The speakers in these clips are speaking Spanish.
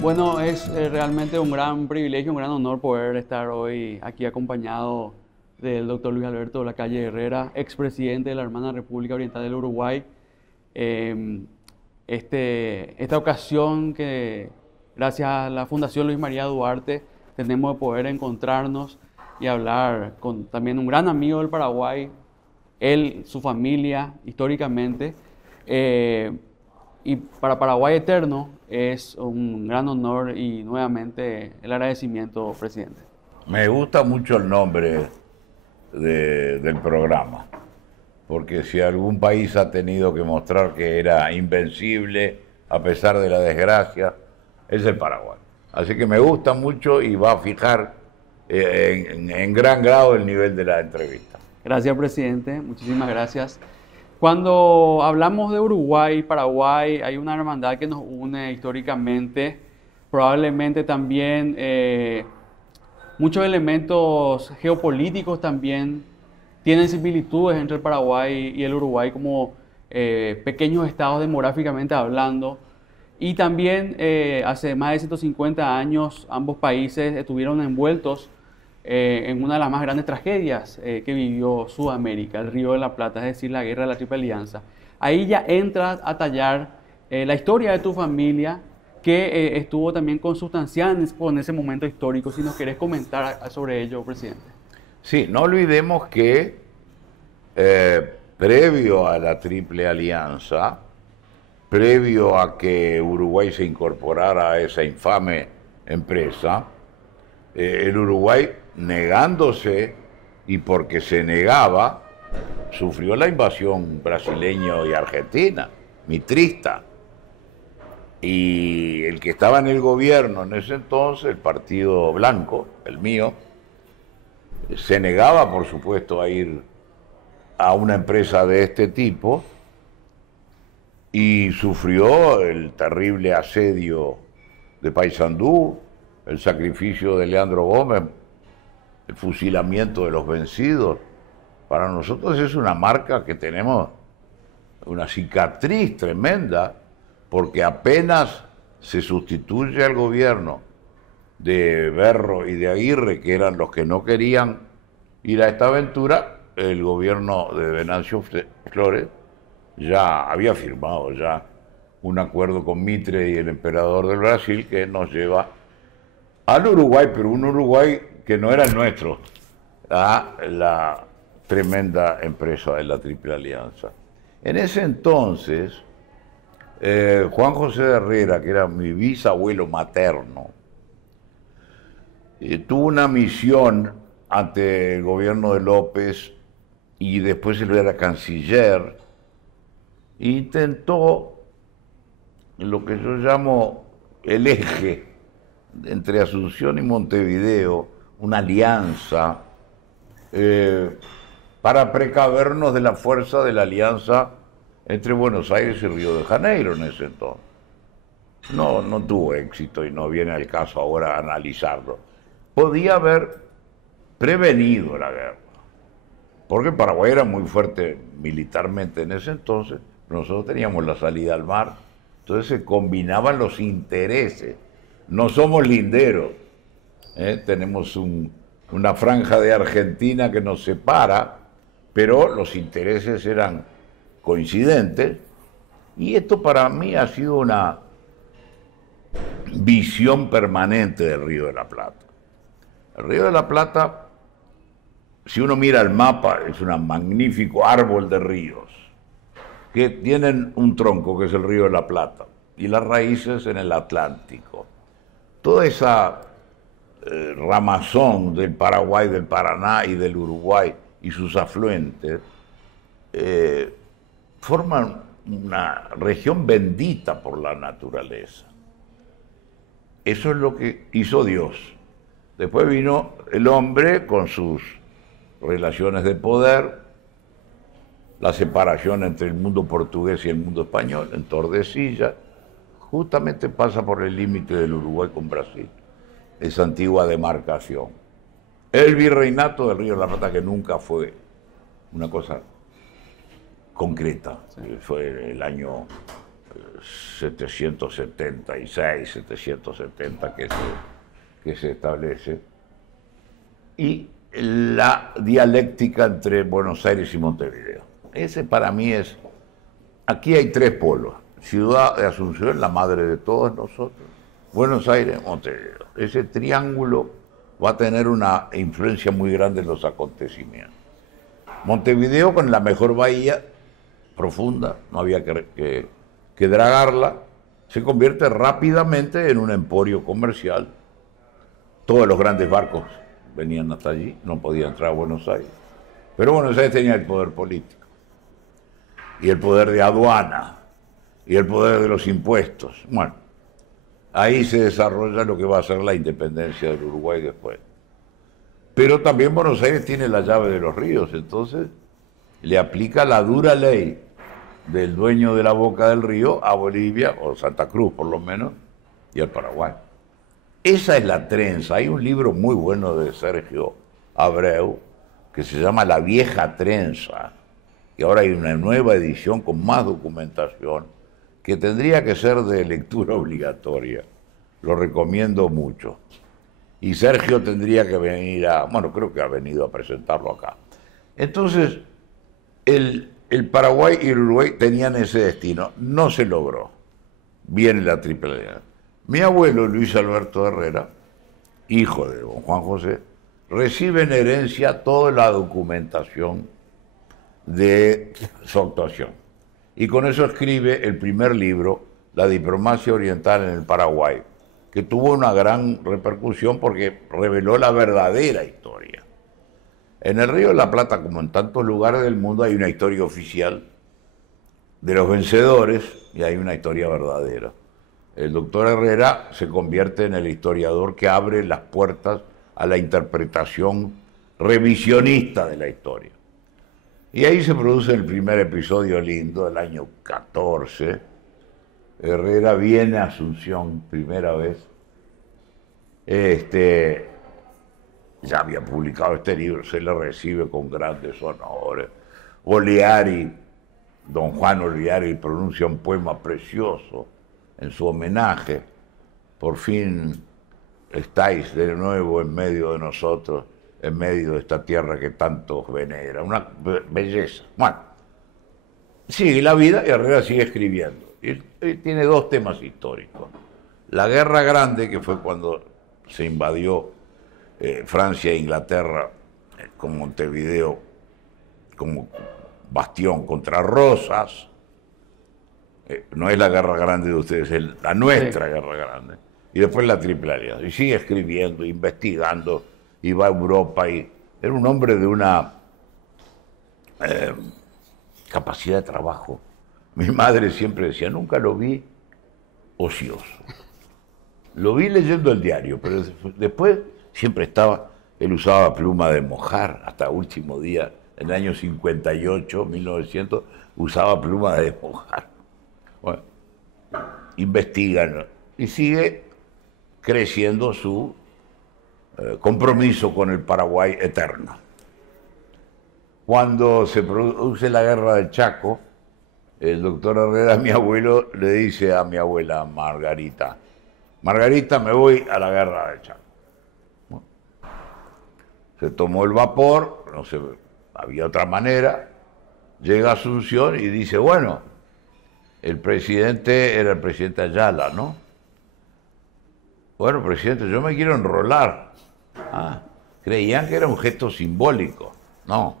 Bueno, es realmente un gran privilegio, un gran honor poder estar hoy aquí acompañado del doctor Luis Alberto Lacalle Herrera, expresidente de la Hermana República Oriental del Uruguay. Eh, esta ocasión que, gracias a la Fundación Luis María Duarte, tenemos de poder encontrarnos y hablar con también un gran amigo del Paraguay, él, su familia, históricamente. Y para Paraguay Eterno es un gran honor y nuevamente el agradecimiento, presidente. Me gusta mucho el nombre del programa, porque si algún país ha tenido que mostrar que era invencible a pesar de la desgracia, es el Paraguay. Así que me gusta mucho y va a fijar en gran grado el nivel de la entrevista. Gracias, presidente. Muchísimas gracias. Cuando hablamos de Uruguay y Paraguay, hay una hermandad que nos une históricamente. Probablemente también muchos elementos geopolíticos también tienen similitudes entre el Paraguay y el Uruguay como pequeños estados demográficamente hablando. Y también hace más de 150 años ambos países estuvieron envueltos en una de las más grandes tragedias que vivió Sudamérica, el Río de la Plata, es decir, la Guerra de la Triple Alianza. Ahí ya entras a tallar la historia de tu familia, que estuvo también consubstanciada con ese momento histórico. Si nos querés comentar sobre ello, presidente. Sí, no olvidemos que previo a la Triple Alianza, previo a que Uruguay se incorporara a esa infame empresa, el Uruguay, negándose y porque se negaba, sufrió la invasión brasileña y argentina, mitrista. Y el que estaba en el gobierno en ese entonces, el Partido Blanco, el mío, se negaba, por supuesto, a ir a una empresa de este tipo y sufrió el terrible asedio de Paysandú, el sacrificio de Leandro Gómez, el fusilamiento de los vencidos. Para nosotros es una marca que tenemos, una cicatriz tremenda, porque apenas se sustituye al gobierno de Berro y de Aguirre, que eran los que no querían ir a esta aventura, el gobierno de Venancio Flores ya había firmado ya un acuerdo con Mitre y el emperador del Brasil que nos lleva al Uruguay, pero un Uruguay que no era el nuestro, a la tremenda empresa de la Triple Alianza. En ese entonces, Juan José de Herrera, que era mi bisabuelo materno, tuvo una misión ante el gobierno de López y después él era canciller, e intentó lo que yo llamo el eje entre Asunción y Montevideo, una alianza para precavernos de la fuerza de la alianza entre Buenos Aires y Río de Janeiro en ese entonces. No tuvo éxito y no viene al caso ahora analizarlo. Podía haber prevenido la guerra, porque Paraguay era muy fuerte militarmente en ese entonces, nosotros teníamos la salida al mar, entonces se combinaban los intereses. No somos linderos, tenemos una franja de Argentina que nos separa, pero los intereses eran coincidentes, y esto para mí ha sido una visión permanente del Río de la Plata. El Río de la Plata, si uno mira el mapa, es un magnífico árbol de ríos que tienen un tronco que es el Río de la Plata y las raíces en el Atlántico. Toda esa ramazón del Paraguay, del Paraná y del Uruguay y sus afluentes forman una región bendita por la naturaleza. Eso es lo que hizo Dios. Después vino el hombre con sus relaciones de poder, la separación entre el mundo portugués y el mundo español en Tordesillas, justamente pasa por el límite del Uruguay con Brasil, esa antigua demarcación. El virreinato del Río de la Plata, que nunca fue una cosa concreta, fue el año 776, 770 que se establece, y la dialéctica entre Buenos Aires y Montevideo. Ese para mí es, aquí hay tres polos: Ciudad de Asunción, la madre de todos nosotros; Buenos Aires, Montevideo. Ese triángulo va a tener una influencia muy grande en los acontecimientos. Montevideo, con la mejor bahía, profunda, no había que dragarla, se convierte rápidamente en un emporio comercial. Todos los grandes barcos venían hasta allí, no podían entrar a Buenos Aires. Pero Buenos Aires tenía el poder político, y el poder de aduana, y el poder de los impuestos. Bueno, ahí se desarrolla lo que va a ser la independencia del Uruguay después. Pero también Buenos Aires tiene la llave de los ríos, entonces le aplica la dura ley del dueño de la boca del río a Bolivia, o Santa Cruz por lo menos, y al Paraguay. Esa es la trenza. Hay un libro muy bueno de Sergio Abreu que se llama La vieja trenza, y ahora hay una nueva edición con más documentación que tendría que ser de lectura obligatoria. Lo recomiendo mucho. Y Sergio tendría que venir bueno, creo que ha venido a presentarlo acá. Entonces, el Paraguay y el Uruguay tenían ese destino. No se logró. Viene la triple alianza. Mi abuelo, Luis Alberto Herrera, hijo de don Juan José, recibe en herencia toda la documentación de su actuación. Y con eso escribe el primer libro, La diplomacia oriental en el Paraguay, que tuvo una gran repercusión porque reveló la verdadera historia. En el Río de la Plata, como en tantos lugares del mundo, hay una historia oficial de los vencedores y hay una historia verdadera. El doctor Herrera se convierte en el historiador que abre las puertas a la interpretación revisionista de la historia. Y ahí se produce el primer episodio lindo del año 14. Herrera viene a Asunción, primera vez. Ya había publicado este libro, se le recibe con grandes honores. Oliari, don Juan Oliari, pronuncia un poema precioso en su homenaje. Por fin estáis de nuevo en medio de nosotros, en medio de esta tierra que tantos venera. Una belleza. Bueno, sigue la vida y Herrera sigue escribiendo. Y tiene dos temas históricos. La Guerra Grande, que fue cuando se invadió Francia e Inglaterra con Montevideo como bastión contra Rosas. No es la Guerra Grande de ustedes, es la nuestra Guerra Grande. Y después la Triple Alianza. Y sigue escribiendo, investigando, y va a Europa. Y era un hombre de una capacidad de trabajo. Mi madre siempre decía, nunca lo vi ocioso. Lo vi leyendo el diario, pero después siempre estaba, él usaba pluma de mojar, hasta último día, en el año 58, 1900, usaba pluma de mojar. Bueno, investigan y sigue creciendo su compromiso con el Paraguay eterno. Cuando se produce la guerra del Chaco, el doctor Herrera, mi abuelo, le dice a mi abuela Margarita, Margarita, me voy a la guerra del Chaco. Bueno, se tomó el vapor, no sé, había otra manera, llega a Asunción y dice, bueno, el presidente era el presidente Ayala, ¿no? Bueno, presidente, yo me quiero enrolar. Ah, creían que era un gesto simbólico. No.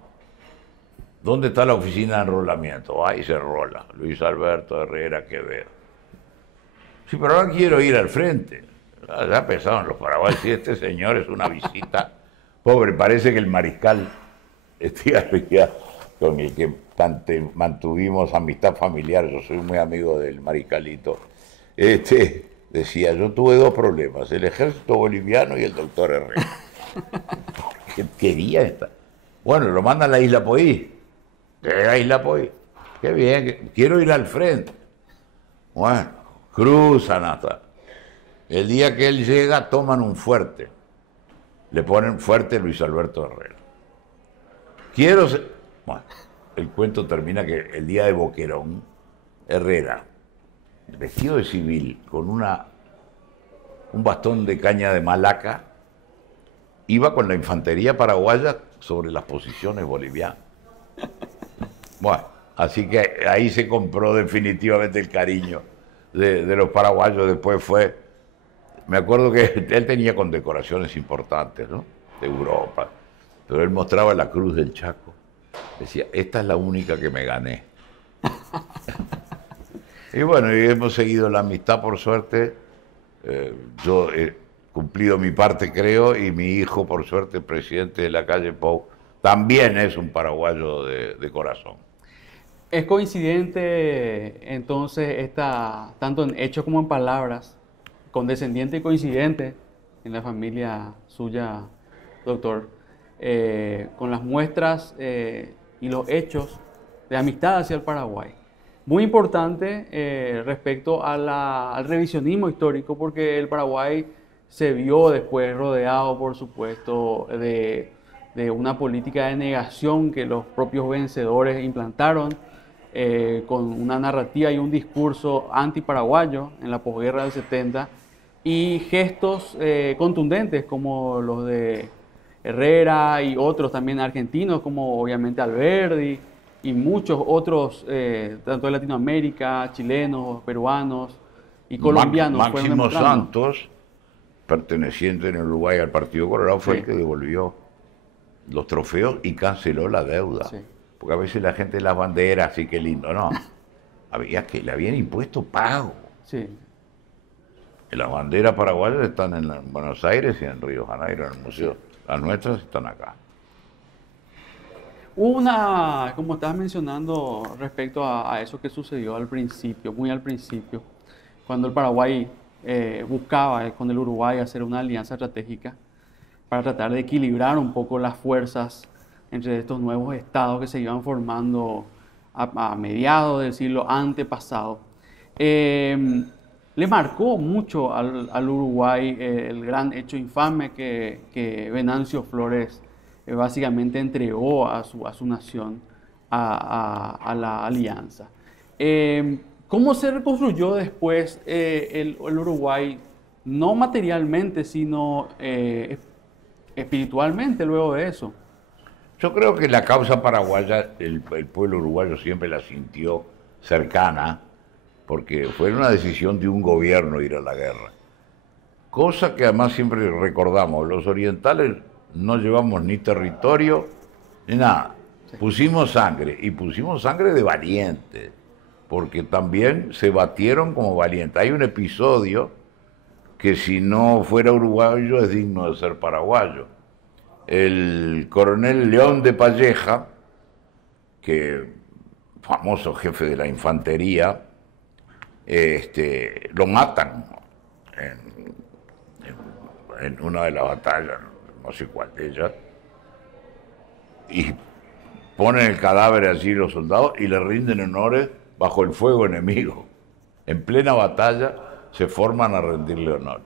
¿Dónde está la oficina de enrolamiento? Ahí se enrola. Luis Alberto Herrera Quevedo. Sí, pero ahora quiero ir al frente. Ya pensaban los paraguayos, si este señor es una visita. Pobre, parece que el mariscal Estigarribia, con el que mantuvimos amistad familiar, yo soy muy amigo del mariscalito, decía, yo tuve dos problemas, el ejército boliviano y el doctor Herrera. ¿Qué quería estar? Bueno, lo mandan a la Isla Poí. Llega Isla Poí. Qué bien, quiero ir al frente. Bueno, cruzan hasta. El día que él llega, toman un fuerte. Le ponen fuerte Luis Alberto Herrera. Bueno, el cuento termina que el día de Boquerón, Herrera vestido de civil, con un bastón de caña de malaca, iba con la infantería paraguaya sobre las posiciones bolivianas. Bueno, así que ahí se compró definitivamente el cariño de los paraguayos. Después me acuerdo que él tenía condecoraciones importantes, ¿no? De Europa, pero él mostraba la Cruz del Chaco. Decía, esta es la única que me gané. Y bueno, y hemos seguido la amistad, por suerte. Yo he cumplido mi parte, creo, y mi hijo, por suerte, presidente de la calle Pou, también es un paraguayo de corazón. ¿Es coincidente entonces tanto en hechos como en palabras, condescendiente y coincidente en la familia suya, doctor, con las muestras y los hechos de amistad hacia el Paraguay? Muy importante respecto al revisionismo histórico, porque el Paraguay se vio después rodeado, por supuesto, de una política de negación que los propios vencedores implantaron, con una narrativa y un discurso antiparaguayo en la posguerra del 70, y gestos contundentes como los de Herrera y otros también argentinos, como obviamente Alberdi, y muchos otros, tanto de Latinoamérica, chilenos, peruanos y colombianos. Máximo Santos, perteneciente en Uruguay al Partido Colorado, fue el que devolvió los trofeos y canceló la deuda. Sí. Porque a veces la gente de las banderas, sí, qué lindo, no. Le habían impuesto pago. Sí. Las banderas paraguayas están en Buenos Aires y en Río de Janeiro, en el museo. Las nuestras están acá. Hubo como estabas mencionando, respecto a eso que sucedió al principio, muy al principio, cuando el Paraguay buscaba con el Uruguay hacer una alianza estratégica para tratar de equilibrar un poco las fuerzas entre estos nuevos estados que se iban formando a mediados del siglo antepasado. Le marcó mucho al Uruguay el gran hecho infame que Venancio Flores básicamente entregó a su nación, a la alianza. ¿Cómo se reconstruyó después el Uruguay, no materialmente, sino espiritualmente luego de eso? Yo creo que la causa paraguaya, el pueblo uruguayo siempre la sintió cercana, porque fue una decisión de un gobierno ir a la guerra. Cosa que además siempre recordamos, los orientales no llevamos ni territorio ni nada. Sí. Pusimos sangre, y pusimos sangre de valientes, porque también se batieron como valientes. Hay un episodio que si no fuera uruguayo es digno de ser paraguayo. El coronel León de Palleja, que famoso jefe de la infantería, lo matan en una de las batallas, no sé cuál de ellas, y ponen el cadáver allí los soldados y le rinden honores bajo el fuego enemigo. En plena batalla se forman a rendirle honor.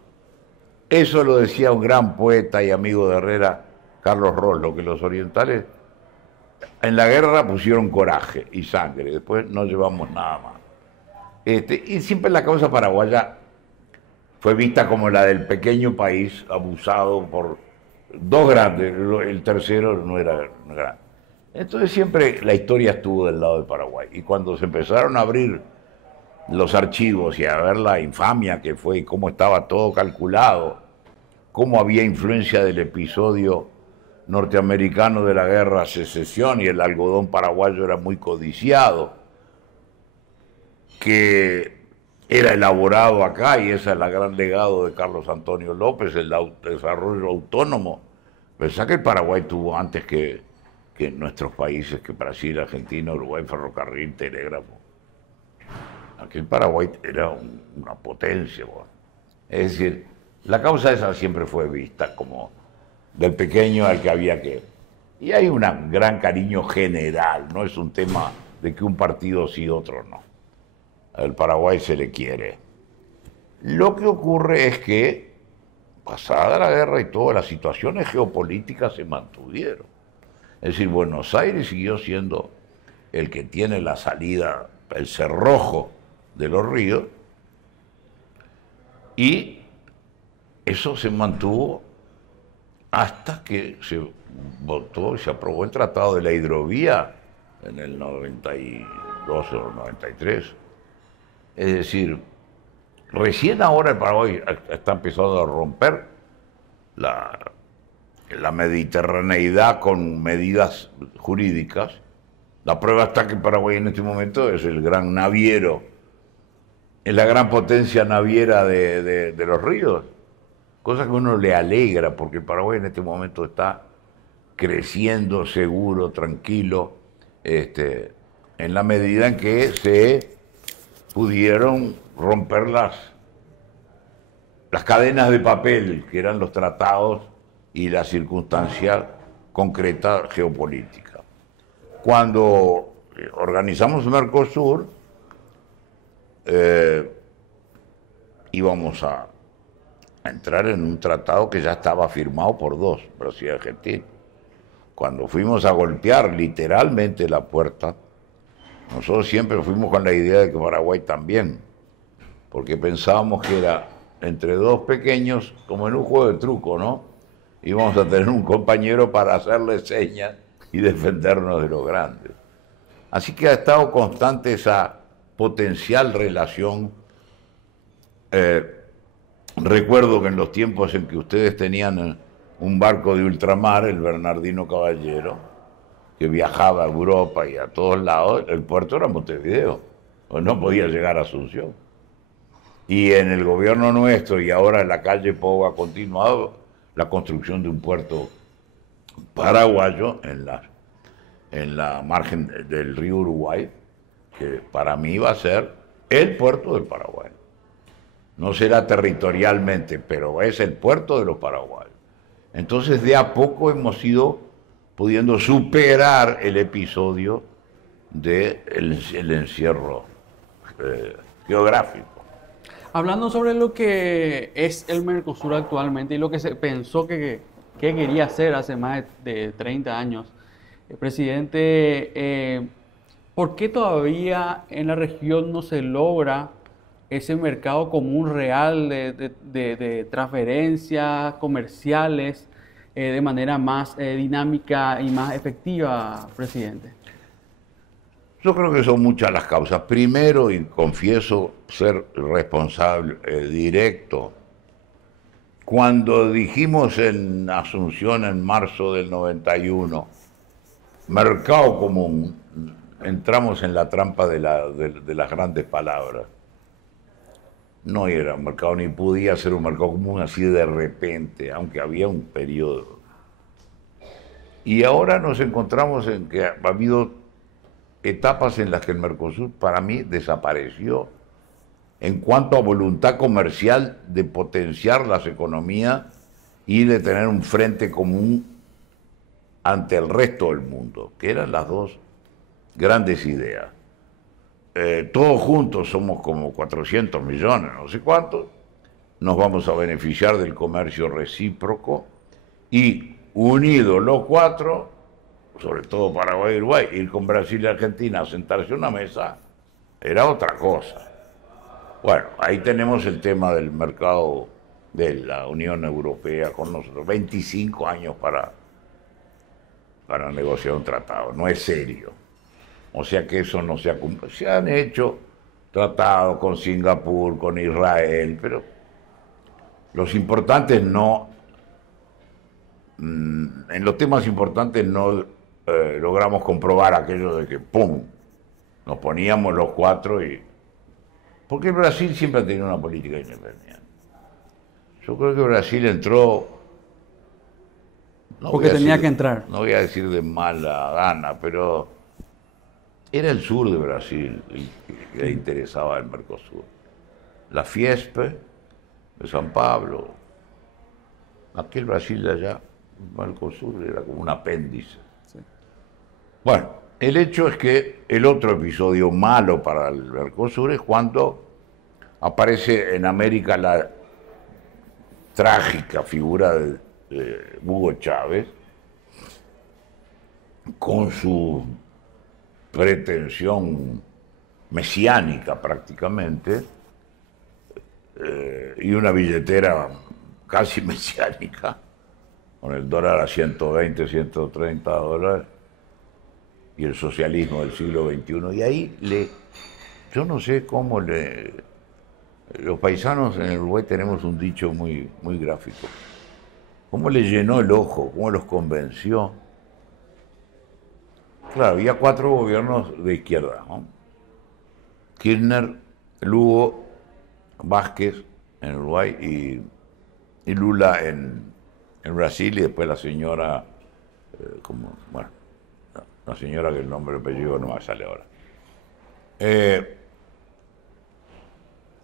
Eso lo decía un gran poeta y amigo de Herrera, Carlos Rollo, que los orientales en la guerra pusieron coraje y sangre, después no llevamos nada más. Y siempre la causa paraguaya fue vista como la del pequeño país abusado por dos grandes, el tercero no era grande. Entonces siempre la historia estuvo del lado de Paraguay. Y cuando se empezaron a abrir los archivos y a ver la infamia que fue y cómo estaba todo calculado, cómo había influencia del episodio norteamericano de la guerra de secesión y el algodón paraguayo era muy codiciado, que era elaborado acá, y ese es el gran legado de Carlos Antonio López, el desarrollo autónomo. Pensá que el Paraguay tuvo antes que nuestros países, que Brasil, Argentina, Uruguay, ferrocarril, telégrafo. Aquí el Paraguay era una potencia. Bueno. Es decir, la causa esa siempre fue vista como del pequeño al que había que... Y hay un gran cariño general, no es un tema de que un partido sí, otro no. Al Paraguay se le quiere. Lo que ocurre es que, pasada la guerra y todas las situaciones geopolíticas se mantuvieron. Es decir, Buenos Aires siguió siendo el que tiene la salida, el cerrojo de los ríos, Y eso se mantuvo hasta que se votó y se aprobó el Tratado de la Hidrovía en el 92 o 93. Es decir, recién ahora el Paraguay está empezando a romper la mediterraneidad con medidas jurídicas. La prueba está que Paraguay en este momento es el gran naviero, es la gran potencia naviera de los ríos, cosa que a uno le alegra porque Paraguay en este momento está creciendo seguro, tranquilo, en la medida en que se pudieron romper las cadenas de papel que eran los tratados y la circunstancia concreta geopolítica. Cuando organizamos Mercosur, íbamos a entrar en un tratado que ya estaba firmado por dos, Brasil y Argentina. Cuando fuimos a golpear literalmente la puerta, nosotros siempre fuimos con la idea de que Paraguay también, porque pensábamos que era entre dos pequeños, como en un juego de truco, ¿no? Íbamos a tener un compañero para hacerle señas y defendernos de los grandes. Así que ha estado constante esa potencial relación. Recuerdo que en los tiempos en que ustedes tenían un barco de ultramar, el Bernardino Caballero, que viajaba a Europa y a todos lados, el puerto era Montevideo, pues no podía llegar a Asunción. Y en el gobierno nuestro y ahora en la calle Pou ha continuado la construcción de un puerto paraguayo en la margen del río Uruguay, que para mí va a ser el puerto del Paraguay. No será territorialmente, pero es el puerto de los paraguayos. Entonces, de a poco hemos ido pudiendo superar el episodio del encierro geográfico. Hablando sobre lo que es el Mercosur actualmente y lo que se pensó que quería hacer hace más de 30 años, presidente, ¿por qué todavía en la región no se logra ese mercado común real de transferencias comerciales de manera más dinámica y más efectiva, presidente? Yo creo que son muchas las causas. Primero, y confieso ser responsable directo, cuando dijimos en Asunción en marzo del 91, mercado común, entramos en la trampa de las grandes palabras. No era un mercado, ni podía ser un mercado común así de repente, aunque había un periodo. Y ahora nos encontramos en que ha habido etapas en las que el Mercosur para mí desapareció en cuanto a voluntad comercial de potenciar las economías y de tener un frente común ante el resto del mundo, que eran las dos grandes ideas. Todos juntos somos como 400 millones, no sé cuántos, nos vamos a beneficiar del comercio recíproco y unidos los cuatro, sobre todo Paraguay y Uruguay, ir con Brasil y Argentina a sentarse a una mesa, era otra cosa. Bueno, ahí tenemos el tema del mercado de la Unión Europea con nosotros, 25 años para negociar un tratado, no es serio. O sea que eso no se ha cumplido. Se han hecho tratados con Singapur, con Israel, pero los importantes no, en los temas importantes no logramos comprobar aquello de que, ¡pum!, nos poníamos los cuatro y... Porque Brasil siempre ha tenido una política independiente. Yo creo que Brasil entró... Porque tenía que entrar. No voy a decir de mala gana, pero era el sur de Brasil el que le interesaba el Mercosur. La Fiesp de San Pablo, aquel Brasil de allá, el Mercosur era como un apéndice. Sí. Bueno, el hecho es que el otro episodio malo para el Mercosur es cuando aparece en América la trágica figura de Hugo Chávez con su pretensión mesiánica prácticamente y una billetera casi mesiánica, con el dólar a 120, 130 dólares, y el socialismo del siglo XXI. Y ahí yo no sé cómo los paisanos en el Uruguay tenemos un dicho muy, muy gráfico. ¿Cómo le llenó el ojo? ¿Cómo los convenció? Claro, había 4 gobiernos de izquierda, ¿no? Kirchner, Lugo, Vázquez en Uruguay y Lula en Brasil, y después la señora, la señora que el nombre y el apellido no me sale ahora.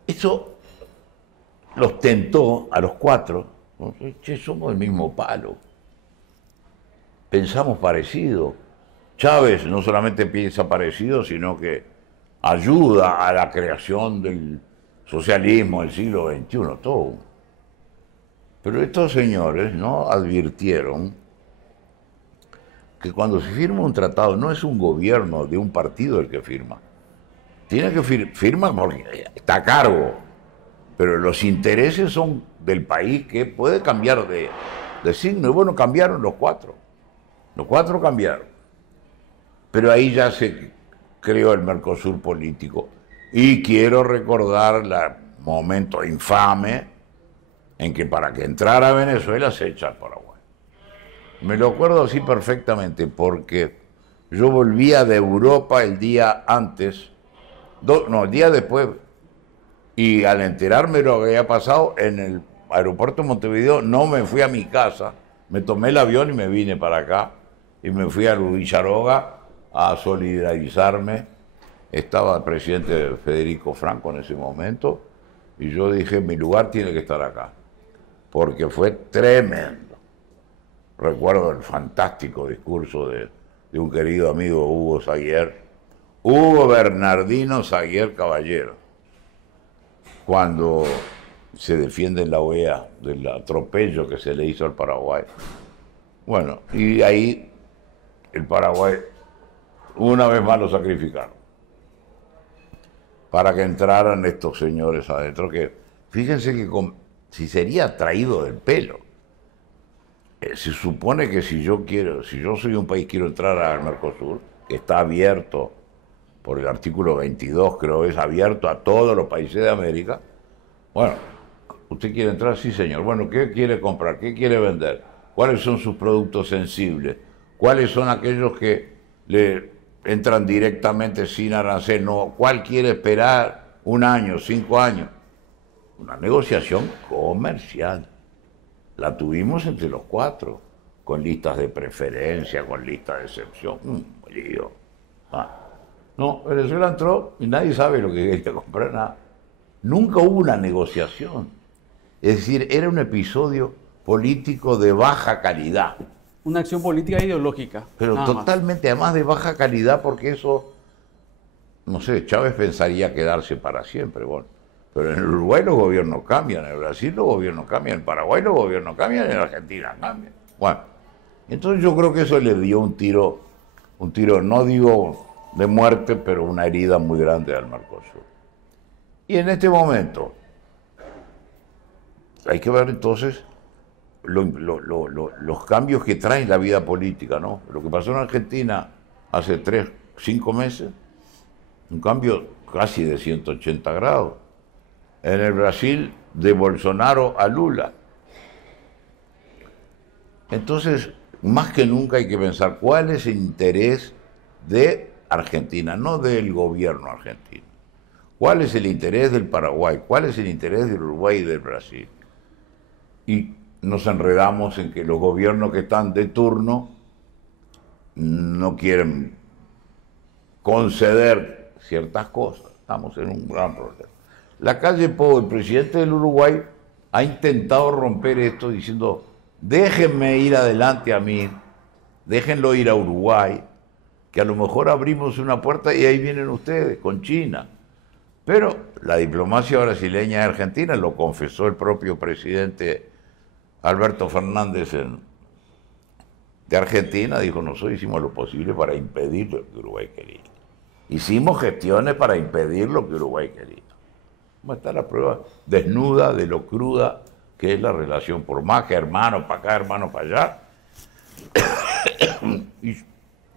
Eso los tentó a los 4, ¿no? Che, somos del mismo palo, pensamos parecido. Chávez no solamente piensa parecido, sino que ayuda a la creación del socialismo del siglo XXI, todo. Pero estos señores no advirtieron que cuando se firma un tratado no es un gobierno de un partido el que firma. Tiene que firma porque está a cargo, pero los intereses son del país, que puede cambiar de signo. Y bueno, cambiaron los 4. Los 4 cambiaron. Pero ahí ya se creó el Mercosur político. Y quiero recordar el momento infame en que para que entrara a Venezuela se echa al Paraguay. Me lo acuerdo así perfectamente porque yo volvía de Europa el día antes, el día después, y al enterarme de lo que había pasado en el aeropuerto de Montevideo, no me fui a mi casa, me tomé el avión y me vine para acá, y me fui a Villaroga a solidarizarme. Estaba el presidente Federico Franco en ese momento, y yo dije, mi lugar tiene que estar acá, porque fue tremendo. Recuerdo el fantástico discurso de un querido amigo, Hugo Zaguier, Hugo Bernardino Zaguier Caballero, cuando se defiende en la OEA del atropello que se le hizo al Paraguay. Bueno, y ahí el Paraguay una vez más lo sacrificaron para que entraran estos señores adentro, que fíjense que si sería traído del pelo. Se supone que si yo soy un país, quiero entrar al Mercosur, que está abierto por el artículo 22, creo, es abierto a todos los países de América. Bueno, ¿usted quiere entrar? Sí, señor. Bueno, ¿qué quiere comprar? ¿Qué quiere vender? ¿Cuáles son sus productos sensibles? ¿Cuáles son aquellos que le entran directamente sin arancel? No, ¿cuál quiere esperar 1 año, 5 años? Una negociación comercial. La tuvimos entre los 4, con listas de preferencia, con listas de excepción. Lío. No, Venezuela entró y nadie sabe lo que quería comprar, nada. Nunca hubo una negociación. Es decir, era un episodio político de baja calidad. Una acción política ideológica. Pero totalmente, además de baja calidad, porque eso, no sé, Chávez pensaría quedarse para siempre, bueno. Pero en el Uruguay los gobiernos cambian, en el Brasil los gobiernos cambian, en Paraguay los gobiernos cambian, en Argentina cambian. Bueno, entonces yo creo que eso le dio un tiro, no digo de muerte, pero una herida muy grande al Mercosur. Y en este momento, hay que ver entonces los cambios que trae la vida política, ¿no? Lo que pasó en Argentina hace 3, 5 meses, un cambio casi de 180 grados. En el Brasil, de Bolsonaro a Lula. Entonces, más que nunca hay que pensar cuál es el interés de Argentina, no del gobierno argentino. ¿Cuál es el interés del Paraguay? ¿Cuál es el interés del Uruguay y del Brasil? Y nos enredamos en que los gobiernos que están de turno no quieren conceder ciertas cosas. Estamos en un gran problema. Lacalle Pou, el presidente del Uruguay, ha intentado romper esto diciendo, déjenme ir adelante a mí, déjenlo ir a Uruguay, que a lo mejor abrimos una puerta y ahí vienen ustedes, con China. Pero la diplomacia brasileña y argentina, lo confesó el propio presidente Alberto Fernández de Argentina, dijo, nosotros hicimos lo posible para impedir lo que Uruguay quería. Hicimos gestiones para impedir lo que Uruguay quería. Está la prueba desnuda de lo cruda que es la relación, por más que hermanos para acá, hermanos para allá.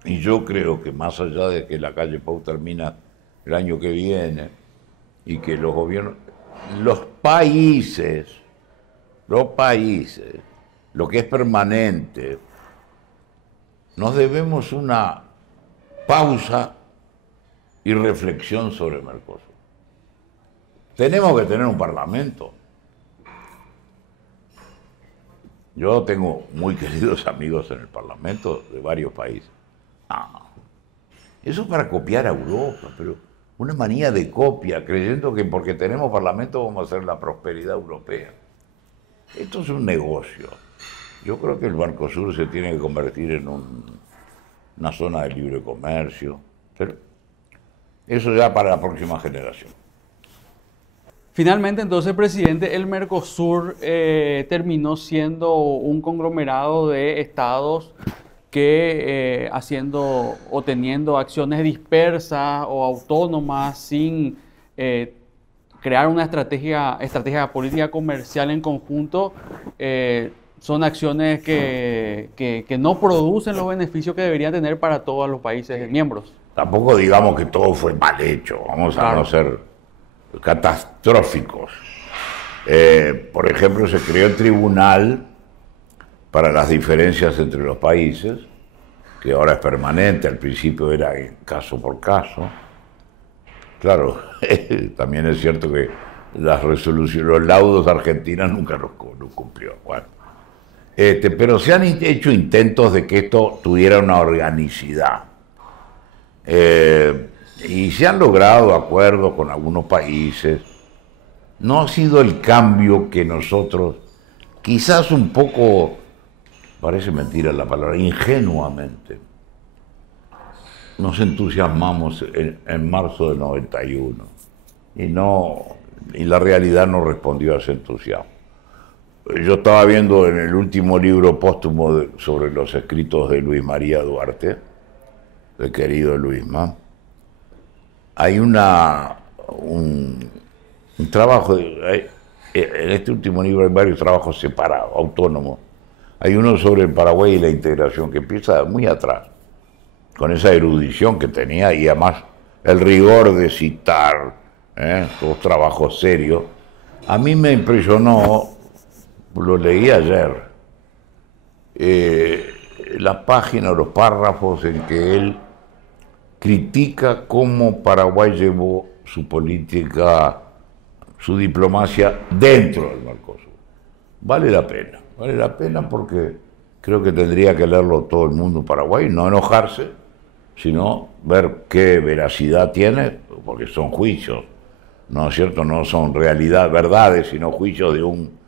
y yo creo que más allá de que la calle Pou termina el año que viene y que los gobiernos, los países, lo que es permanente, nos debemos una pausa y reflexión sobre Mercosur. Tenemos que tener un parlamento. Yo tengo muy queridos amigos en el parlamento de varios países. No, eso es para copiar a Europa, pero una manía de copia, creyendo que porque tenemos parlamento vamos a hacer la prosperidad europea. Esto es un negocio. Yo creo que el Mercosur se tiene que convertir en una zona de libre comercio, pero eso ya para la próxima generación. Finalmente, entonces, presidente, el Mercosur terminó siendo un conglomerado de estados que haciendo o teniendo acciones dispersas o autónomas sin crear una estrategia política comercial en conjunto, son acciones que no producen los beneficios que deberían tener para todos los países miembros. Tampoco digamos que todo fue mal hecho, vamos a no ser catastróficos. Por ejemplo, se creó el tribunal para las diferencias entre los países, que ahora es permanente, al principio era caso por caso. Claro, también es cierto que las resoluciones, los laudos de Argentina nunca los cumplió. Bueno, pero se han hecho intentos de que esto tuviera una organicidad. Y se han logrado acuerdos con algunos países. No ha sido el cambio que nosotros, quizás un poco, parece mentira la palabra, ingenuamente, nos entusiasmamos en marzo del 91 y la realidad no respondió a ese entusiasmo. Yo estaba viendo en el último libro póstumo sobre los escritos de Luis María Duarte, el querido Luisma, hay un trabajo, en este último libro hay varios trabajos separados, autónomos. Hay uno sobre el Paraguay y la integración, que empieza muy atrás, con esa erudición que tenía y además el rigor de citar todos trabajos serios. A mí me impresionó, lo leí ayer, la página, los párrafos en que él critica cómo Paraguay llevó su política, su diplomacia dentro del Mercosur. Vale la pena porque creo que tendría que leerlo todo el mundo en Paraguay, no enojarse, sino ver qué veracidad tiene, porque son juicios, ¿no es cierto? No son verdades, sino juicios de un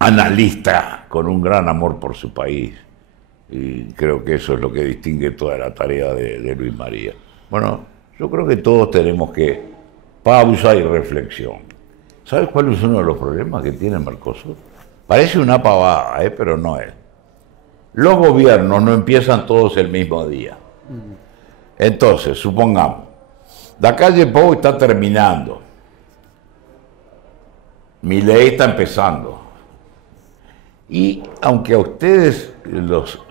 analista con un gran amor por su país. Y creo que eso es lo que distingue toda la tarea de Luis María. Bueno, yo creo que todos tenemos que pausa y reflexión. ¿Sabes cuál es uno de los problemas que tiene Mercosur? Parece una pavada, pero no es. Los gobiernos no empiezan todos el mismo día. Entonces, supongamos, la calle Pou está terminando, Milei está empezando. Y aunque a ustedes, los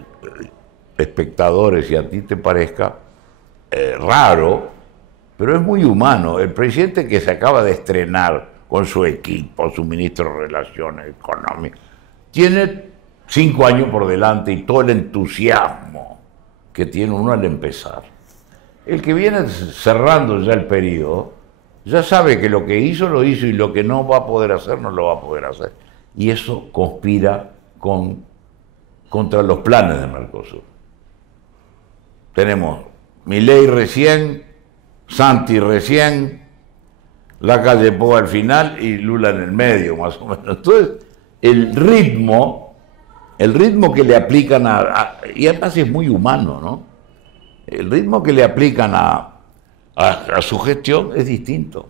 espectadores, y a ti te parezca raro, pero es muy humano, el presidente que se acaba de estrenar con su equipo, su ministro de Relaciones Económicas, tiene 5 años por delante y todo el entusiasmo que tiene uno al empezar. El que viene cerrando ya el periodo, ya sabe que lo que hizo, lo hizo, y lo que no va a poder hacer, no lo va a poder hacer. Y eso conspira contra los planes de Mercosur. Tenemos Milei recién, Santi recién, la calle Pou al final y Lula en el medio, más o menos. Entonces, el ritmo que le aplican y además es muy humano, ¿no? El ritmo que le aplican a su gestión es distinto,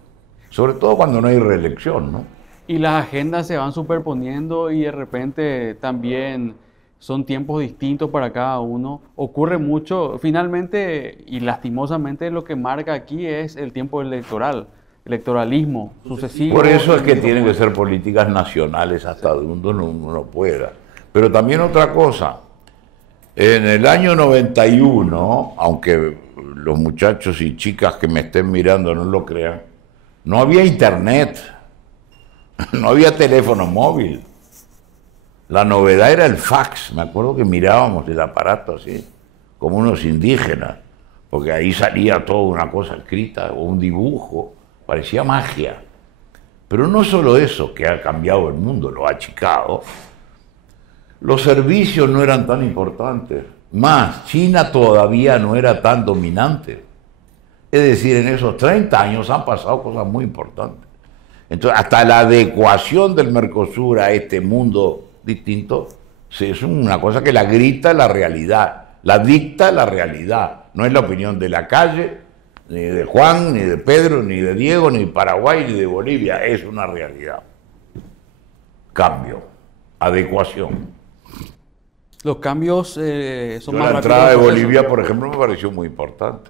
sobre todo cuando no hay reelección, ¿no? Y las agendas se van superponiendo y de repente también son tiempos distintos para cada uno, ocurre mucho, finalmente y lastimosamente lo que marca aquí es el tiempo electoral, electoralismo sucesivo. Por eso es que tienen que ser políticas nacionales hasta donde uno pueda. Pero también otra cosa, en el año 91, aunque los muchachos y chicas que me estén mirando no lo crean, no había internet, no había teléfono móvil. La novedad era el fax. Me acuerdo que mirábamos el aparato así, como unos indígenas, porque ahí salía toda una cosa escrita o un dibujo, parecía magia. Pero no solo eso, que ha cambiado el mundo, lo ha achicado. Los servicios no eran tan importantes. Más, China todavía no era tan dominante. Es decir, en esos 30 años han pasado cosas muy importantes. Entonces, hasta la adecuación del Mercosur a este mundo distinto es una cosa que la grita la realidad, la dicta la realidad. No es la opinión de la calle, ni de Juan, ni de Pedro, ni de Diego, ni de Paraguay, ni de Bolivia. Es una realidad. Cambio, adecuación. Los cambios son más rápidos. La entrada de Bolivia, por ejemplo, me pareció muy importante.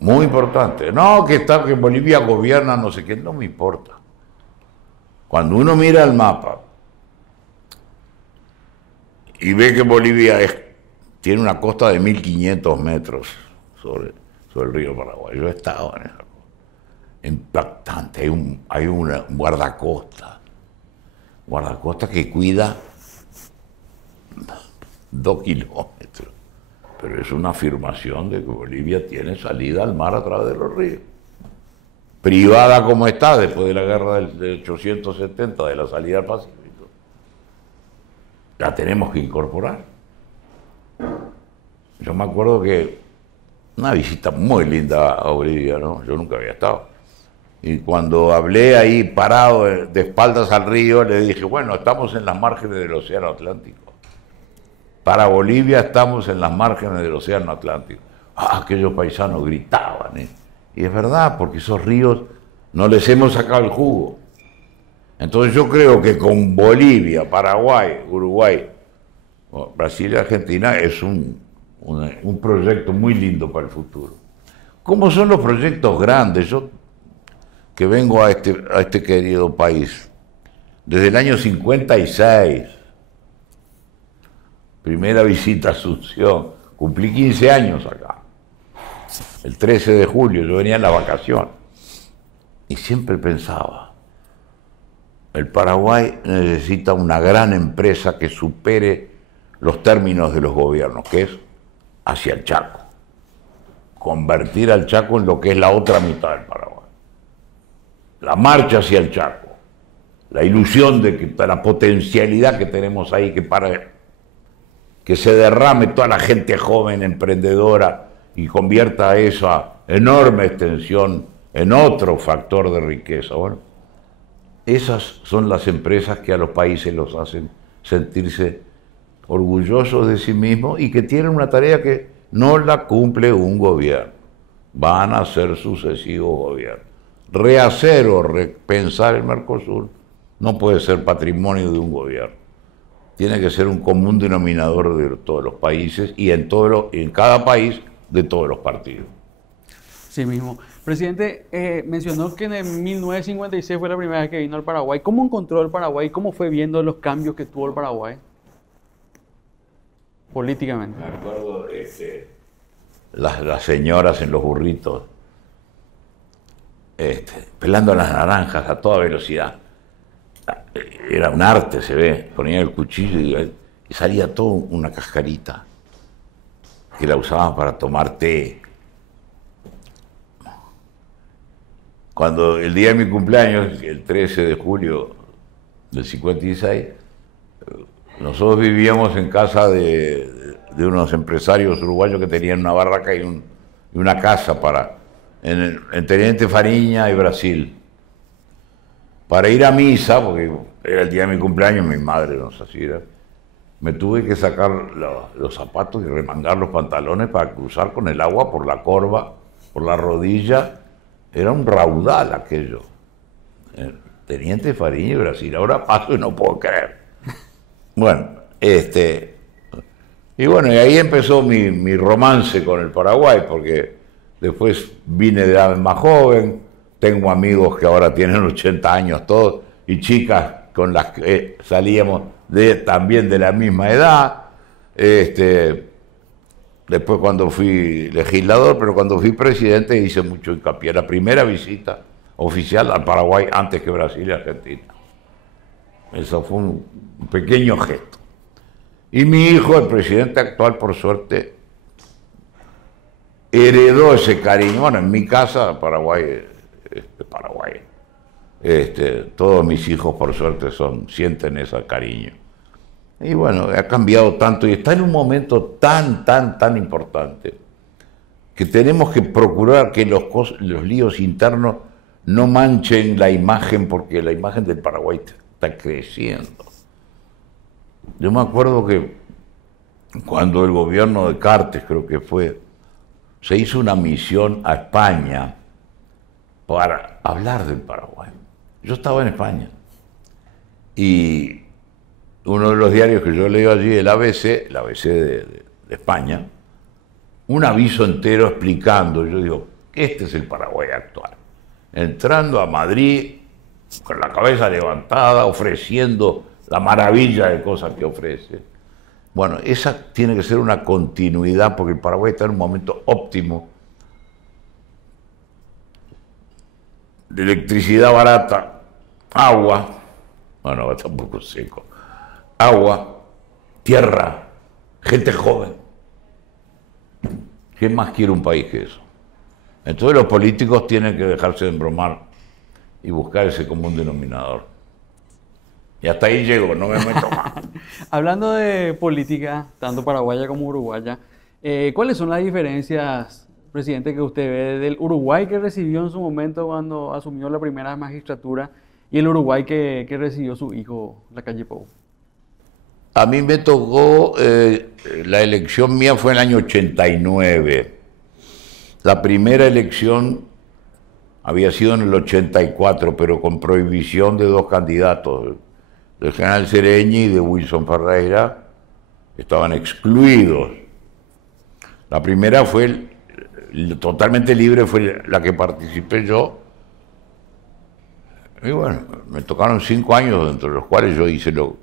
Muy importante. No, que Bolivia gobierna no sé qué, no me importa. Cuando uno mira el mapa y ve que Bolivia tiene una costa de 1500 metros sobre el río Paraguay. Yo he estado en esa cosa. Impactante. Hay un guardacosta que cuida 2 kilómetros. Pero es una afirmación de que Bolivia tiene salida al mar a través de los ríos. Privada como está después de la guerra de 870, de la salida al Pacífico. La tenemos que incorporar. Yo me acuerdo que una visita muy linda a Bolivia, ¿no? Yo nunca había estado. Y cuando hablé ahí parado de espaldas al río, le dije, bueno, estamos en las márgenes del Océano Atlántico. Para Bolivia estamos en las márgenes del Océano Atlántico. Aquellos paisanos gritaban, ¿eh? Y es verdad, porque esos ríos no les hemos sacado el jugo. Entonces yo creo que con Bolivia, Paraguay, Uruguay, Brasil y Argentina es un proyecto muy lindo para el futuro. ¿Cómo son los proyectos grandes? Yo que vengo a este querido país desde el año 56, primera visita a Asunción, cumplí 15 años acá, el 13 de julio, yo venía en la vacación y siempre pensaba, el Paraguay necesita una gran empresa que supere los términos de los gobiernos, que es hacia el Chaco, convertir al Chaco en lo que es la otra mitad del Paraguay, la marcha hacia el Chaco, la ilusión de que la potencialidad que tenemos ahí, que se derrame toda la gente joven, emprendedora, y convierta esa enorme extensión en otro factor de riqueza. Bueno, esas son las empresas que a los países los hacen sentirse orgullosos de sí mismos y que tienen una tarea que no la cumple un gobierno. Van a ser sucesivos gobiernos. Rehacer o repensar el Mercosur no puede ser patrimonio de un gobierno. Tiene que ser un común denominador de todos los países y en cada país de todos los partidos. Sí mismo. Presidente, mencionó que en 1956 fue la primera vez que vino al Paraguay. ¿Cómo encontró el Paraguay? ¿Cómo fue viendo los cambios que tuvo el Paraguay? Políticamente. Me acuerdo las señoras en los burritos pelando las naranjas a toda velocidad. Era un arte, se ve. Ponían el cuchillo y salía toda una cascarita que la usaban para tomar té. Cuando el día de mi cumpleaños, el 13 de julio del 56, nosotros vivíamos en casa de unos empresarios uruguayos que tenían una barraca y una casa en Teniente Fariña y Brasil. Para ir a misa, porque era el día de mi cumpleaños, mi madre nos hacía, me tuve que sacar los zapatos y remangar los pantalones para cruzar con el agua por la corva, por la rodilla. Era un raudal aquello. Teniente Fariña y Brasil. Ahora paso y no puedo creer. Bueno, Este, y bueno, y ahí empezó mi romance con el Paraguay, porque después vine de edad más joven, tengo amigos que ahora tienen 80 años todos, y chicas con las que salíamos también de la misma edad. Después cuando fui legislador, pero cuando fui presidente hice mucho hincapié. La primera visita oficial al Paraguay antes que Brasil y Argentina. Eso fue un pequeño gesto. Y mi hijo, el presidente actual, por suerte, heredó ese cariño. Bueno, en mi casa, Paraguay, Paraguay. Todos mis hijos, por suerte, sienten ese cariño. Y bueno, ha cambiado tanto y está en un momento tan importante que tenemos que procurar que los líos internos no manchen la imagen, porque la imagen del Paraguay está creciendo. Yo me acuerdo que cuando el gobierno de Cartes, creo que fue, se hizo una misión a España para hablar del Paraguay. Yo estaba en España y uno de los diarios que yo leo allí, el ABC de España, un aviso entero explicando, yo digo, este es el Paraguay actual. Entrando a Madrid con la cabeza levantada, ofreciendo la maravilla de cosas que ofrece. Bueno, esa tiene que ser una continuidad, porque el Paraguay está en un momento óptimo. De electricidad barata, agua, bueno, está un poco seco, agua, tierra, gente joven. ¿Qué más quiere un país que eso? Entonces los políticos tienen que dejarse de embromar y buscar ese común denominador. Y hasta ahí llego, no me meto más. Hablando de política, tanto paraguaya como uruguaya, ¿cuáles son las diferencias, presidente, que usted ve del Uruguay que recibió en su momento cuando asumió la primera magistratura y el Uruguay que recibió su hijo, Lacalle Pou? A mí me tocó, la elección mía fue en el año 89. La primera elección había sido en el 84, pero con prohibición de dos candidatos, del general Sereñi y de Wilson Ferreira, estaban excluidos. La primera fue totalmente libre, fue la que participé yo. Y bueno, me tocaron 5 años, dentro de los cuales yo hice lo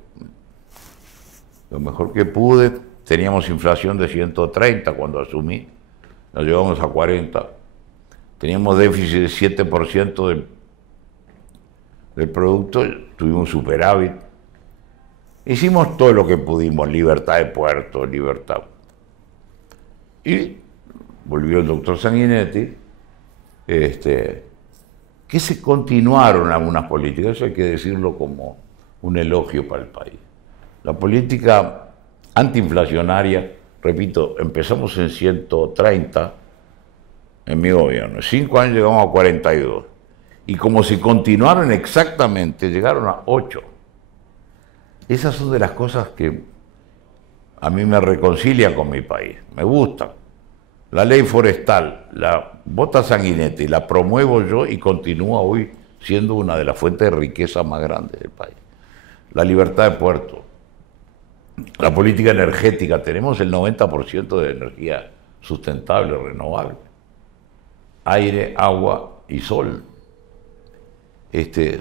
mejor que pude. Teníamos inflación de 130 cuando asumí, la llevamos a 40. Teníamos déficit de 7% del producto, tuvimos superávit. Hicimos todo lo que pudimos, libertad de puerto, libertad. Y volvió el doctor Sanguinetti, que se continuaron algunas políticas, eso hay que decirlo como un elogio para el país. La política antiinflacionaria, repito, empezamos en 130 en mi gobierno, en 5 años llegamos a 42, y como si continuaron exactamente, llegaron a 8. Esas son de las cosas que a mí me reconcilian con mi país, me gustan. La ley forestal, la vota Sanguinetti, la promuevo yo y continúa hoy siendo una de las fuentes de riqueza más grandes del país. La libertad de puerto, la política energética, tenemos el 90% de energía sustentable, renovable. Aire, agua y sol.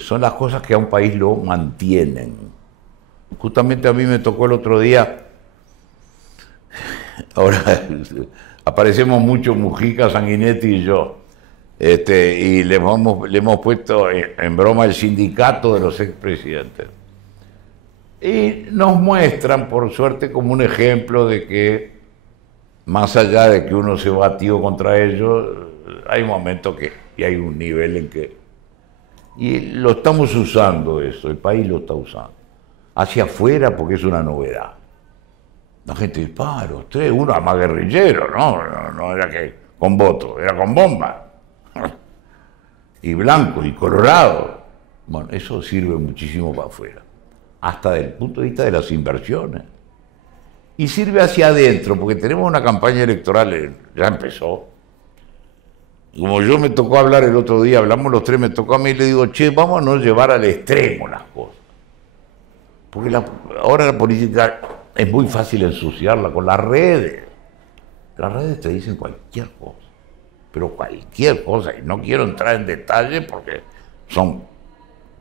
Son las cosas que a un país lo mantienen. Justamente a mí me tocó el otro día, ahora aparecemos mucho Mujica, Sanguinetti y yo, y le hemos puesto en broma el sindicato de los expresidentes. Y nos muestran, por suerte, como un ejemplo de que, más allá de que uno se batió contra ellos, hay momentos y hay un nivel en que... Y lo estamos usando eso, el país lo está usando. Hacia afuera porque es una novedad. La gente dice, usted, uno más guerrillero, no era que con voto, era con bomba. Y blanco y colorado. Bueno, eso sirve muchísimo para afuera, hasta desde el punto de vista de las inversiones. Y sirve hacia adentro, porque tenemos una campaña electoral, ya empezó. Como yo me tocó hablar el otro día, hablamos los tres, me tocó a mí y le digo, vamos a no llevar al extremo las cosas. Porque ahora la política es muy fácil ensuciarla con las redes. Las redes te dicen cualquier cosa, pero cualquier cosa, y no quiero entrar en detalle porque son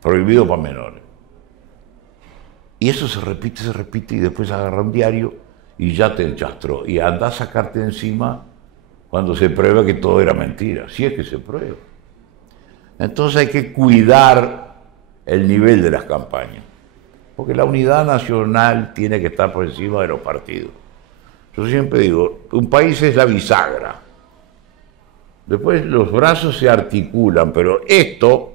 prohibidos para menores. Y eso se repite, y después agarra un diario y ya te enchastró. Y anda a sacarte encima cuando se prueba que todo era mentira, si es que se prueba. Entonces hay que cuidar el nivel de las campañas, porque la unidad nacional tiene que estar por encima de los partidos. Yo siempre digo, un país es la bisagra, después los brazos se articulan, pero esto,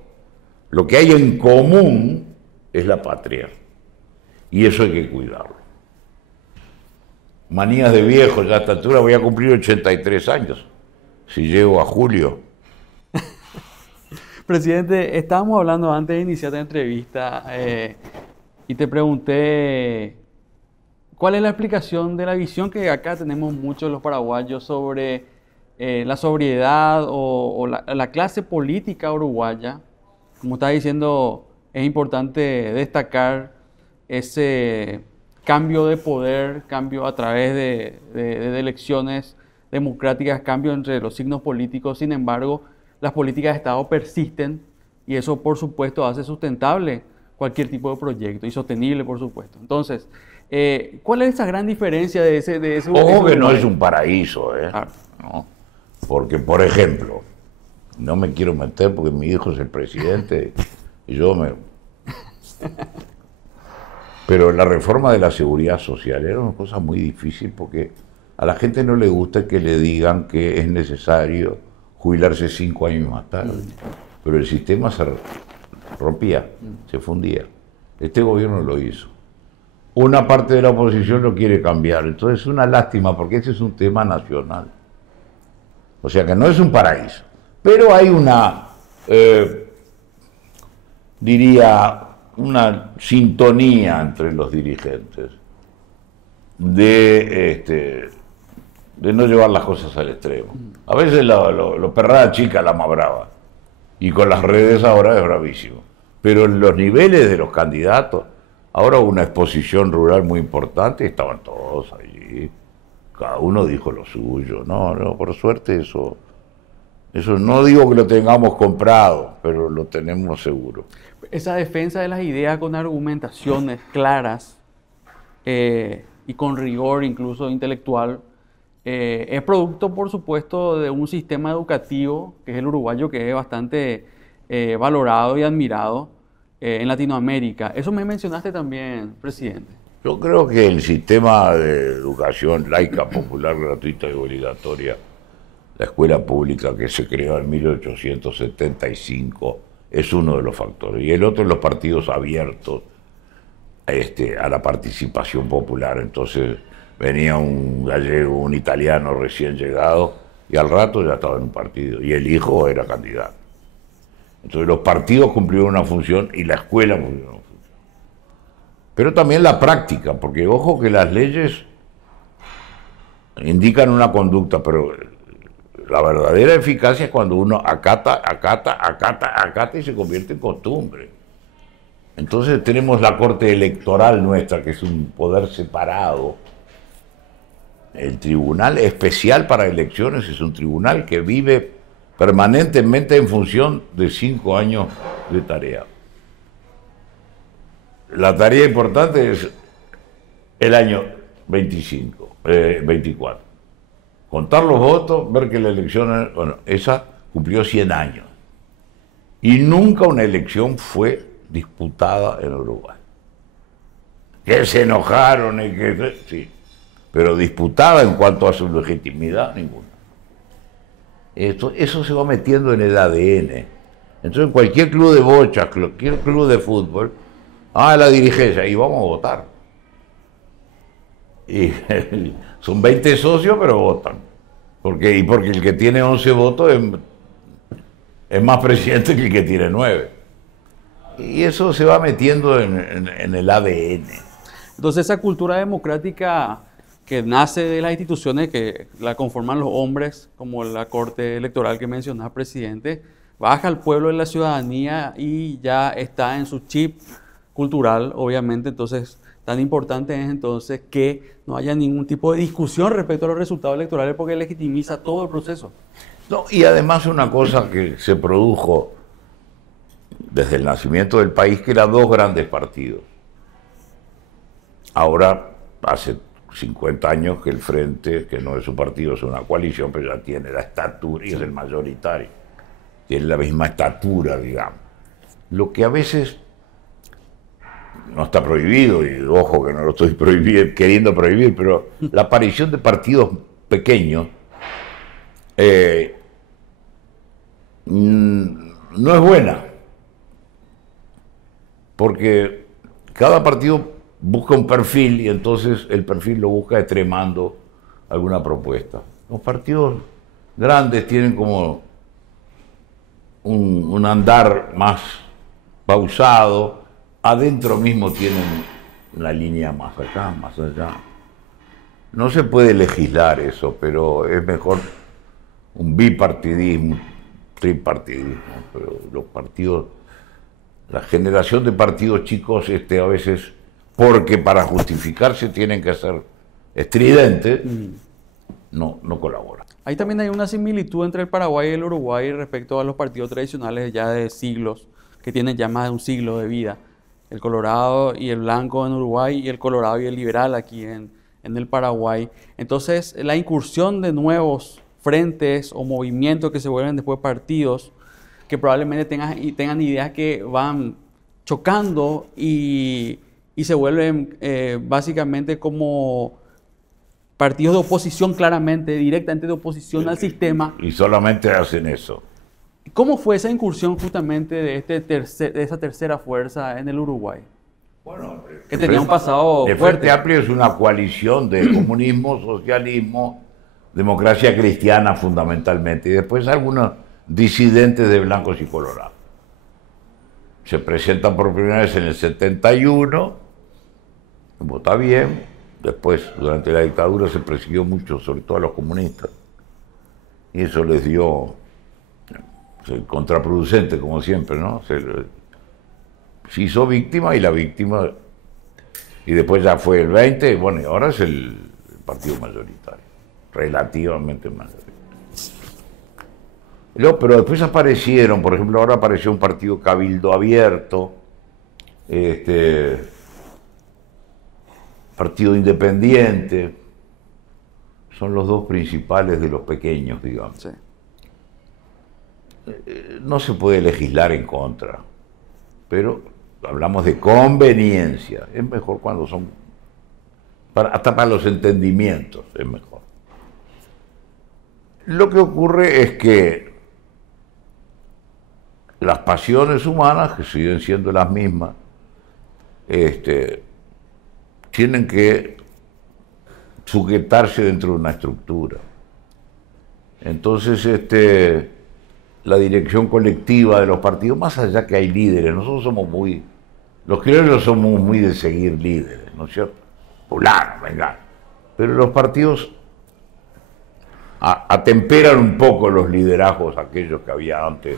lo que hay en común, es la patria, y eso hay que cuidarlo. Manías de viejo, ya a esta altura voy a cumplir 83 años, si llego a julio. Presidente, estábamos hablando antes de iniciar la entrevista y te pregunté cuál es la explicación de la visión que acá tenemos muchos los paraguayos sobre la sobriedad o la clase política uruguaya. Como estás diciendo, es importante destacar ese cambio de poder, cambio a través de elecciones democráticas, cambio entre los signos políticos. Sin embargo, las políticas de Estado persisten y eso, por supuesto, hace sustentable cualquier tipo de proyecto y sostenible, por supuesto. Entonces, ¿cuál es esa gran diferencia de ese Ojo que no es un paraíso, ¿eh? Ah. ¿No? Porque, por ejemplo, no me quiero meter porque mi hijo es el presidente y yo me... Pero la reforma de la seguridad social era una cosa muy difícil porque a la gente no le gusta que le digan que es necesario jubilarse 5 años más tarde. Pero el sistema se rompía, se fundía. Este gobierno lo hizo. Una parte de la oposición lo quiere cambiar. Entonces es una lástima porque ese es un tema nacional. O sea que no es un paraíso. Pero hay una, diría, una sintonía entre los dirigentes de no llevar las cosas al extremo. A veces lo perrada chica la más brava. Y con las redes ahora es bravísimo. Pero en los niveles de los candidatos, ahora hubo una exposición rural muy importante, estaban todos allí. Cada uno dijo lo suyo. No, por suerte eso no digo que lo tengamos comprado, pero lo tenemos seguro. Esa defensa de las ideas con argumentaciones claras y con rigor incluso intelectual, es producto, por supuesto, de un sistema educativo, que es el uruguayo, que es bastante valorado y admirado en Latinoamérica. Eso me mencionaste también, presidente. Yo creo que el sistema de educación laica, popular, gratuita y obligatoria, la escuela pública que se creó en 1875, es uno de los factores. Y el otro es los partidos abiertos a la participación popular. Entonces venía un gallego, un italiano recién llegado, y al rato ya estaba en un partido, y el hijo era candidato. Entonces los partidos cumplieron una función y la escuela cumplió una función. Pero también la práctica, porque ojo que las leyes indican una conducta, pero la verdadera eficacia es cuando uno acata y se convierte en costumbre. Entonces tenemos la Corte Electoral nuestra, que es un poder separado. El Tribunal Especial para Elecciones es un tribunal que vive permanentemente en función de 5 años de tarea. La tarea importante es el año 24. Contar los votos, ver que la elección, bueno, esa cumplió 100 años. Y nunca una elección fue disputada en Uruguay. Que se enojaron y que... Sí. Pero disputada en cuanto a su legitimidad, ninguna. Eso se va metiendo en el ADN. Entonces, cualquier club de bocha, cualquier club de fútbol, la dirigencia, y vamos a votar. Y son 20 socios, pero votan. Porque el que tiene 11 votos es más presidente que el que tiene 9. Y eso se va metiendo en el ADN. Entonces, esa cultura democrática que nace de las instituciones que la conforman los hombres, como la Corte Electoral que mencionaba, presidente, baja al pueblo de la ciudadanía y ya está en su chip cultural, obviamente. Entonces, tan importante es entonces que no haya ningún tipo de discusión respecto a los resultados electorales porque legitimiza todo el proceso. No, y además una cosa que se produjo desde el nacimiento del país, que eran dos grandes partidos. Ahora, hace 50 años que el Frente, que no es un partido, es una coalición, pero ya tiene la estatura y es el mayoritario. Tiene la misma estatura, digamos. Lo que a veces no está prohibido, y ojo que no lo estoy queriendo prohibir, pero la aparición de partidos pequeños no es buena, porque cada partido busca un perfil y entonces el perfil lo busca extremando alguna propuesta. Los partidos grandes tienen como un andar más pausado, adentro mismo tienen una línea más acá, más allá. No se puede legislar eso, pero es mejor un bipartidismo, un tripartidismo, pero los partidos, la generación de partidos chicos a veces, porque para justificarse tienen que ser estridentes, no colabora. Ahí también hay una similitud entre el Paraguay y el Uruguay respecto a los partidos tradicionales ya de siglos, que tienen ya más de un siglo de vida. El colorado y el blanco en Uruguay y el colorado y el liberal aquí en el Paraguay. Entonces, la incursión de nuevos frentes o movimientos que se vuelven después partidos, que probablemente tengan ideas que van chocando y se vuelven básicamente como partidos de oposición claramente, directamente de oposición al sistema. Y solamente hacen eso. ¿Cómo fue esa incursión justamente de esa tercera fuerza en el Uruguay? Bueno, que tenía un pasado el fuerte. Frente Amplio es una coalición de comunismo, socialismo, democracia cristiana fundamentalmente, y después algunos disidentes de blancos y colorados. Se presentan por primera vez en el 71, vota bien, después durante la dictadura se persiguió mucho, sobre todo a los comunistas, y eso les dio contraproducente, como siempre, ¿no? Se hizo víctima y la víctima, y después ya fue el 20, bueno, y ahora es el partido mayoritario, relativamente mayoritario. Pero después aparecieron, por ejemplo, ahora apareció un partido Cabildo Abierto, partido independiente, son los dos principales de los pequeños, digamos. Sí. No se puede legislar en contra, pero hablamos de conveniencia. Es mejor cuando son, hasta para los entendimientos es mejor. Lo que ocurre es que las pasiones humanas, que siguen siendo las mismas, tienen que sujetarse dentro de una estructura. Entonces, la dirección colectiva de los partidos, más allá que hay líderes, nosotros somos los criollos somos muy de seguir líderes, ¿no es cierto? Fulano, venga. Pero los partidos atemperan un poco los liderazgos, aquellos que había antes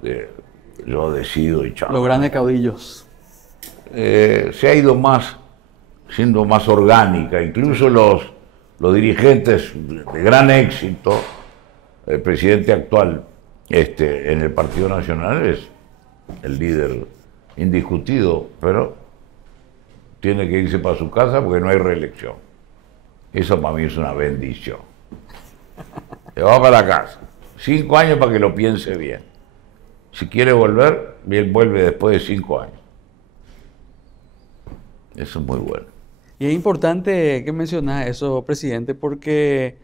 de yo decido y chao. Los grandes caudillos. Se ha ido siendo más orgánica, incluso los dirigentes de gran éxito, el presidente actual en el Partido Nacional es el líder indiscutido, pero tiene que irse para su casa porque no hay reelección. Eso para mí es una bendición. Se va para la casa. 5 años para que lo piense bien. Si quiere volver, bien vuelve después de 5 años. Eso es muy bueno. Y es importante que mencionas eso, presidente, porque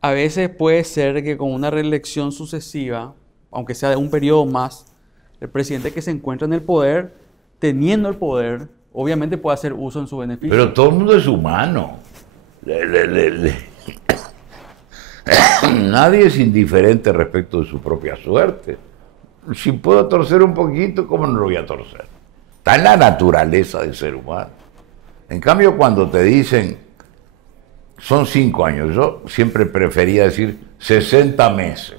a veces puede ser que con una reelección sucesiva, aunque sea de un periodo más, el presidente que se encuentra en el poder, teniendo el poder, obviamente puede hacer uso en su beneficio. Pero todo el mundo es humano. Nadie es indiferente respecto de su propia suerte. Si puedo torcer un poquito, ¿cómo no lo voy a torcer? Está en la naturaleza del ser humano. En cambio, cuando te dicen, son 5 años, yo siempre prefería decir 60 meses.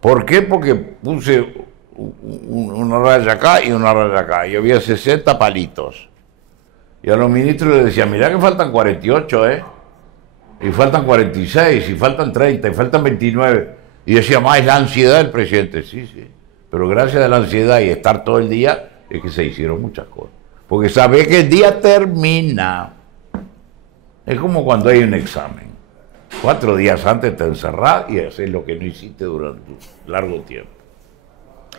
¿Por qué? Porque puse una raya acá y una raya acá, y había 60 palitos. Y a los ministros les decía, mirá que faltan 48, y faltan 46, y faltan 30, y faltan 29. Y decía, más es la ansiedad del presidente. Sí, sí. Pero gracias a la ansiedad y estar todo el día, es que se hicieron muchas cosas. Porque sabés que el día termina. Es como cuando hay un examen. 4 días antes te encerrás y haces lo que no hiciste durante un largo tiempo.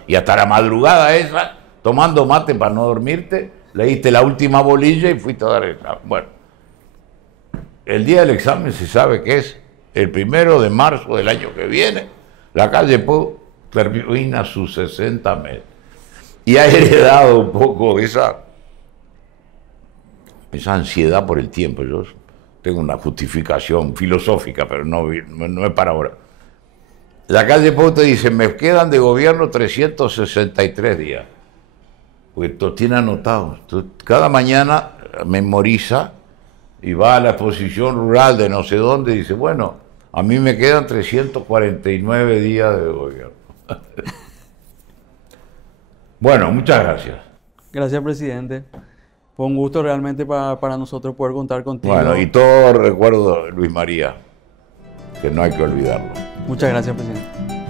Y hasta la madrugada esa, tomando mate para no dormirte, leíste la última bolilla y fuiste a dar el examen. Bueno, el día del examen se sabe que es el 1 de marzo del año que viene. La calle Pou termina sus 60 meses. Y ha heredado un poco esa ansiedad por el tiempo. Yo tengo una justificación filosófica, pero no es para ahora. La calle Pou te dice, me quedan de gobierno 363 días. Porque esto tiene anotado. Entonces, cada mañana memoriza y va a la exposición rural de no sé dónde y dice, bueno, a mí me quedan 349 días de gobierno. Bueno, muchas gracias. Gracias, presidente. Fue un gusto realmente para nosotros poder contar contigo. Bueno, y todo recuerdo, Luis María, que no hay que olvidarlo. Muchas gracias, presidente.